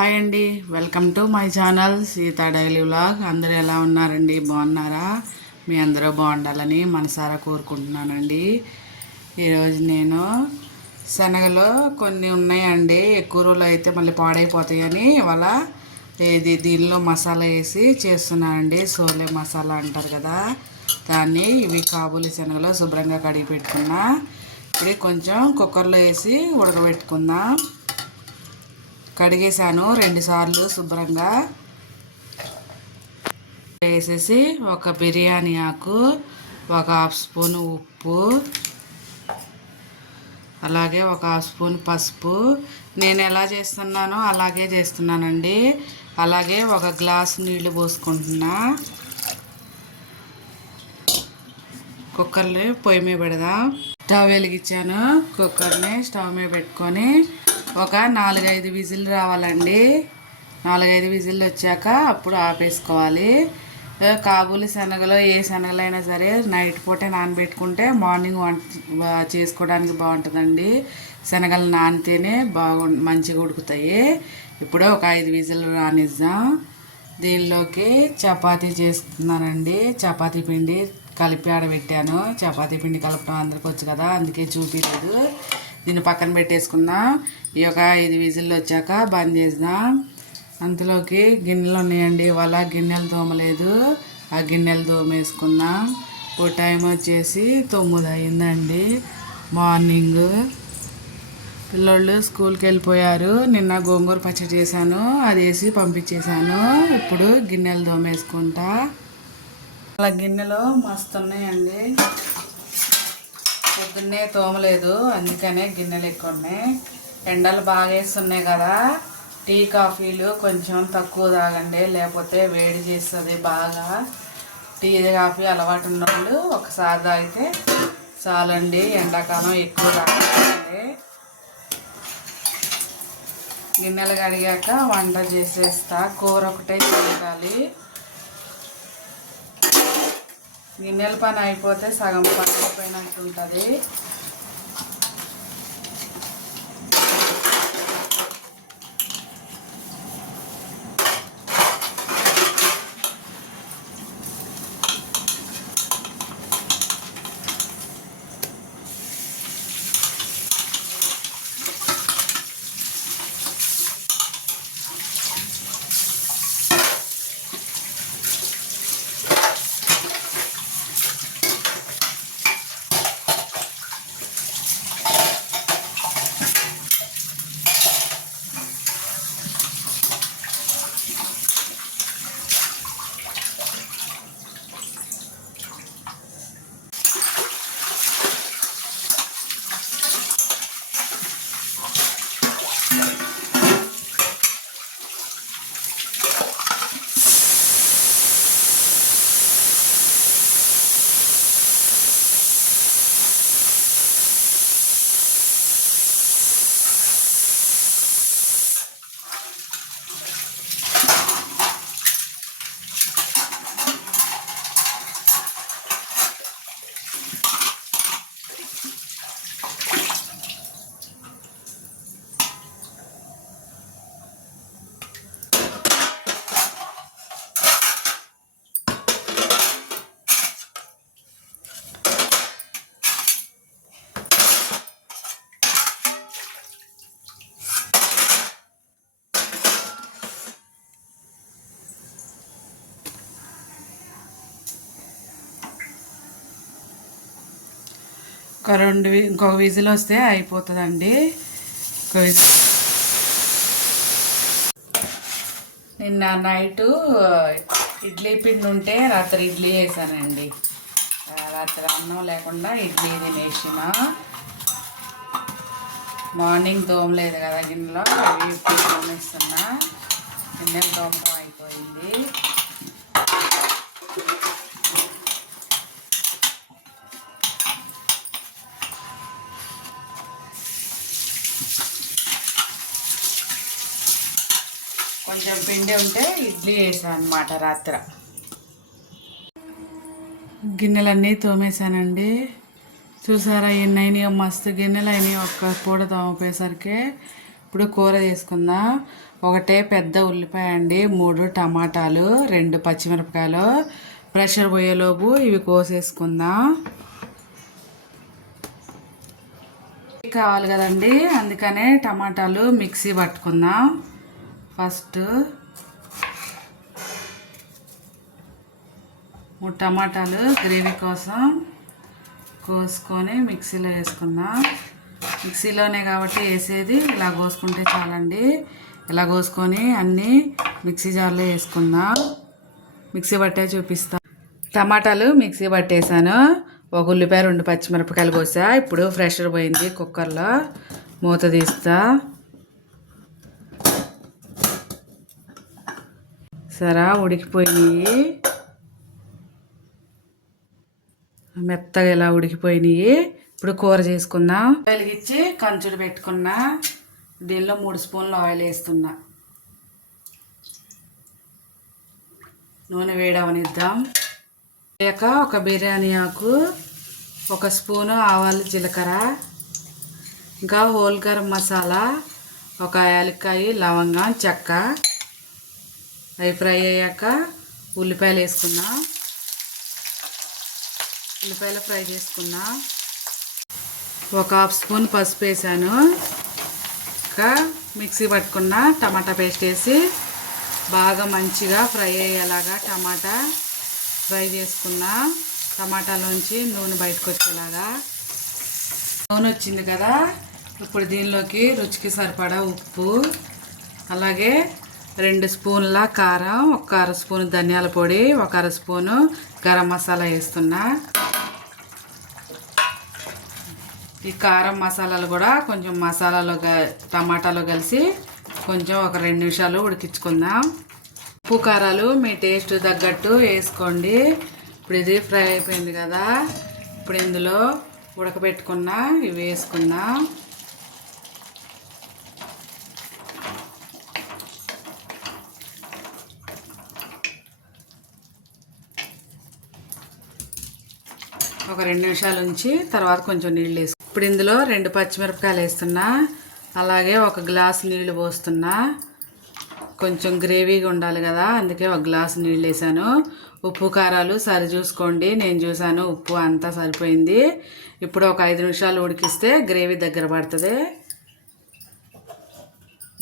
Hi అండి, welcome to my channel Sita daily vlog. అందరూ ఎలా ఉన్నారండి? బాగున్నారా? మీ అందరూ బాగుండాలని మనసారా కోరుకుంటున్నానండి. ఈరోజు నేను శనగలు కొన్ని ఉన్నాయండి, ఎక్కువ రోజులు అయితే మళ్ళీ పాడైపోతాయని ఇవాళ దీనిలో మసాలా వేసి చేస్తున్నానండి. సోలే మసాలా అంటారు కదా దాన్ని. ఇవి కాబూలి శనగలు శుభ్రంగా కడిగి పెట్టుకున్నా. ఇప్పుడు కొంచెం కుక్కర్లో వేసి ఉడకబెట్టుకుందాం. కడిగేసాను 2 సార్లు శుభ్రంగా. వేసేసి ఒక బిర్యానీ ఆకు, ఒక హాఫ్ స్పూన్ ఉప్పు, అలాగే ఒక హాఫ్ స్పూన్ పసుపు. నేను ఎలా చేస్తున్నానో అలాగే చేస్తున్నానండి. అలాగే ఒక గ్లాసు నీళ్లు పోసుకుంటున్నా. కుక్కర్ని పొయ్యి మీద పెడదాం. స్టవ్ వెలిగించాను. కుక్కర్ని స్టవ్ మీద పెట్టుకొని ఒక 4-5 విజిల్ రావాలండి. 4-5 విజిల్ వచ్చాక అప్పుడు ఆపేసుకోవాలి. కాబూలి శనగలు ఏ శనగలైనా సరే నైట్ పూటే నానబెట్టుకుంటే మార్నింగ్ చేసుకోవడానికి బాగుంటుందండి. శనగలు నానితేనే మంచిగా ఉడుకుతాయి. ఇప్పుడు ఒక 5 విజిల్ రానిద్దాం. దీనిలోకి చపాతీ చేస్తున్నానండి. చపాతీ పిండి కలిపి ఆడబెట్టాను. చపాతీ పిండి కలపడం అందరికి వచ్చు కదా, అందుకే చూపించలేదు. దీన్ని పక్కన పెట్టేసుకుందాం. ఈ ఒక 5 విజిల్లు వచ్చాక బంద్ చేద్దాం. అంతలోకి గిన్నెలు ఉన్నాయండి. ఇవాళ గిన్నెలు తోమలేదు, ఆ గిన్నెలు తోమేసుకుందాం. ఇప్పుడు టైం వచ్చేసి 9 అయిందండి మార్నింగ్. పిల్లోళ్ళు స్కూల్కి వెళ్ళిపోయారు. నిన్న గోంగూర పచ్చడి చేశాను, అది వేసి పంపించేశాను. ఇప్పుడు గిన్నెలు తోమేసుకుంటా. అలా గిన్నెలు మస్తు ఉన్నాయండి. పొద్దున్నే తోమలేదు, అందుకనే గిన్నెలు ఎక్కువ ఉన్నాయి. ఎండలు బాగా వేస్తున్నాయి కదా, టీ కాఫీలు కొంచెం తక్కువ తాగండి, లేకపోతే వేడి చేస్తుంది బాగా. టీ కాఫీ అలవాటు ఉన్న వాళ్ళు ఒకసారి తాగితే చాలండి. ఎండాకాలం ఎక్కువ తాగండి. గిన్నెలు కడిగాక వంట చేసేస్తా. కూర ఒకటే చేయాలి. గిన్నెల పని అయిపోతే సగం పని అయిపోయినట్టు ఉంటుంది. ఇంకొక విజిల్ వస్తే అయిపోతుందండి. నిన్న నైటు ఇడ్లీ పిండి ఉంటే రాత్రి ఇడ్లీ వేసానండి. రాత్రి అన్నం లేకుండా ఇడ్లీ తినేసిన. మార్నింగ్ తోమలేదు కదా గిన్నెలో, అవి తోమేస్తున్నా. గిన్నెలు తోమడం అయిపోయింది. కొంచెం పిండి ఉంటే ఇడ్లీ వేసాను అన్నమాట రాత్రి. గిన్నెలన్నీ తోమేశానండి. చూసారా ఎన్ని అయినాయో, మస్తు గిన్నెలు అయినాయి ఒక్క పూట తోమపోయేసరికి. ఇప్పుడు కూర చేసుకుందాం. ఒకటే పెద్ద ఉల్లిపాయ అండి, 3 టమాటాలు, 2 పచ్చిమిరపకాయలు. ప్రెషర్ పోయేలోపు ఇవి కోసేసుకుందాం. కావాలి కదండి, అందుకనే టమాటాలు మిక్సీ పట్టుకుందాం. ఫస్ట్ 3 టమాటాలు గ్రేవీ కోసం కోసుకొని మిక్సీలో వేసుకుందాం. మిక్సీలోనే కాబట్టి వేసేది, ఇలా కోసుకుంటే చాలండి. ఇలా కోసుకొని అన్నీ మిక్సీ జార్లో వేసుకుందాం. మిక్సీ పట్టే చూపిస్తాను. టమాటాలు మిక్సీ పట్టేసాను. ఒక ఉల్లిపాయ, 2 పచ్చిమిరపకాయలు కోసా. ఇప్పుడు ప్రెషర్ పోయింది, కుక్కర్లో మూత తీస్తా. సరే ఉడికిపోయినాయి, మెత్తగా ఇలా ఉడికిపోయినాయి. ఇప్పుడు కూర చేసుకుందాం. వెలిగించి కంచుడు పెట్టుకున్నా. దీనిలో 3 స్పూన్లు ఆయిల్ వేస్తున్నా. నూనె వేడవనిద్దాం. వేయక ఒక బిర్యానీ ఆకు, 1 స్పూను ఆవాలు, జీలకర్ర, ఇంకా హోల్ గరం మసాలా, 1 యాలక్కాయ, లవంగం, చెక్క. అవి ఫ్రై అయ్యాక ఉల్లిపాయలు వేసుకున్నా. ఉల్లిపాయలు ఫ్రై చేసుకున్నా. 1/2 స్పూన్ పసుపు వేసాను. ఇంకా మిక్సీ పట్టుకున్న టమాటా పేస్ట్ వేసి బాగా మంచిగా ఫ్రై అయ్యేలాగా టమాటా ఫ్రై చేసుకున్నా. టమాటాలోంచి నూనె బయటకు వచ్చేలాగా. నూనె వచ్చింది కదా, ఇప్పుడు దీనిలోకి రుచికి సరిపడా ఉప్పు, అలాగే 2 స్పూన్ల కారం, 1 అర స్పూన్ ధనియాల పొడి, 1 అర స్పూను గరం మసాలా వేస్తున్నా. ఈ కారం మసాలాలు కూడా కొంచెం మసాలాలో టమాటాలో కలిసి కొంచెం ఒక 2 నిమిషాలు ఉడికించుకుందాం. ఉప్పు కారాలు మీ టేస్ట్ తగ్గట్టు వేసుకోండి. ఇప్పుడు ఇది ఫ్రై అయిపోయింది కదా, ఇప్పుడు ఇందులో ఉడకబెట్టుకున్న ఇవి వేసుకుందాం. ఒక 2 నిమిషాలు ఉంచి తర్వాత కొంచెం నీళ్ళు వేసుకున్నాం. ఇప్పుడు ఇందులో 2 పచ్చిమిరపకాయలు వేస్తున్నా, అలాగే 1 గ్లాస్ నీళ్లు పోస్తున్నా. కొంచెం గ్రేవీగా ఉండాలి కదా, అందుకే 1 గ్లాస్ నీళ్ళు వేసాను. ఉప్పు కారాలు సరి చూసుకోండి, నేను చూసాను ఉప్పు అంతా సరిపోయింది. ఇప్పుడు ఒక 5 నిమిషాలు ఉడికిస్తే గ్రేవీ దగ్గర పడుతుంది.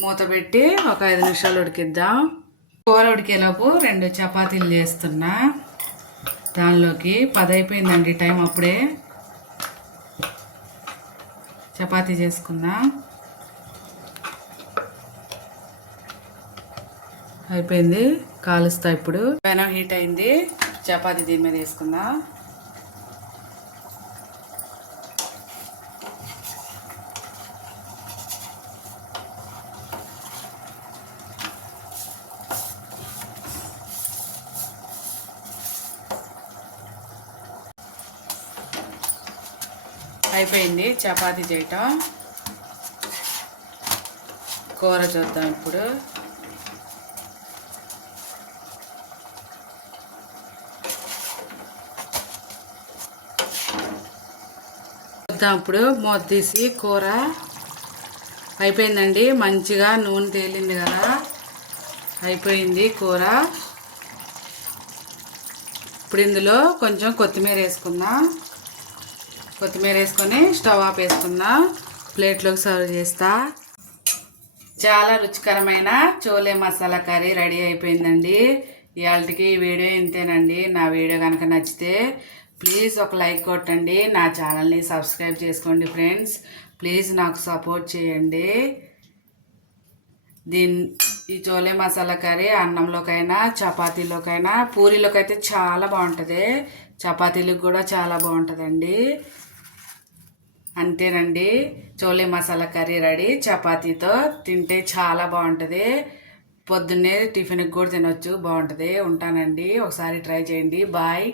మూత పెట్టి ఒక 5 నిమిషాలు ఉడికిద్దాం. కూర ఉడికేలోపు 2 చపాతీలు చేస్తున్నా. దానిలోకి 10 అయిపోయిందండి టైం, అప్పుడే చపాతీ చేసుకుందాం. అయిపోయింది, కాలుస్తా. ఇప్పుడు పెనం హీట్ అయింది, చపాతీ దీని మీద వేసుకుందాం. అయిపోయింది చపాతీ చేయటం. కూర చూద్దాం ఇప్పుడు. చూద్దాం ఇప్పుడు మూత తీసి. కూర అయిపోయిందండి, మంచిగా నూనె తేలింది కదా, అయిపోయింది కూర. ఇప్పుడు ఇందులో కొంచెం కొత్తిమీర వేసుకుందాం. కొత్తిమీర వేసుకొని స్టవ్ ఆఫ్ వేసుకుందాం. ప్లేట్లోకి సర్వ్ చేస్తా. చాలా రుచికరమైన చోలే మసాలా కర్రీ రెడీ అయిపోయిందండి. ఇవాళకి ఈ వీడియో ఇంతేనండి. నా వీడియో కనుక నచ్చితే ప్లీజ్ ఒక లైక్ కొట్టండి. నా ఛానల్ని సబ్స్క్రైబ్ చేసుకోండి ఫ్రెండ్స్. ప్లీజ్ నాకు సపోర్ట్ చేయండి. ఈ చోలే మసాలా కర్రీ అన్నంలోకైనా, చపాతీలోకైనా, పూరీలోకి అయితే చాలా బాగుంటుంది. చపాతీలకు కూడా చాలా బాగుంటుందండి. అంతేనండి, చోలే మసాలా కర్రీ రెడీ. చపాతీతో తింటే చాలా బాగుంటుంది. పొద్దున్నే టిఫిన్కి కూడా తినొచ్చు, బాగుంటుంది. ఉంటానండి, ఒకసారి ట్రై చేయండి. బాయ్.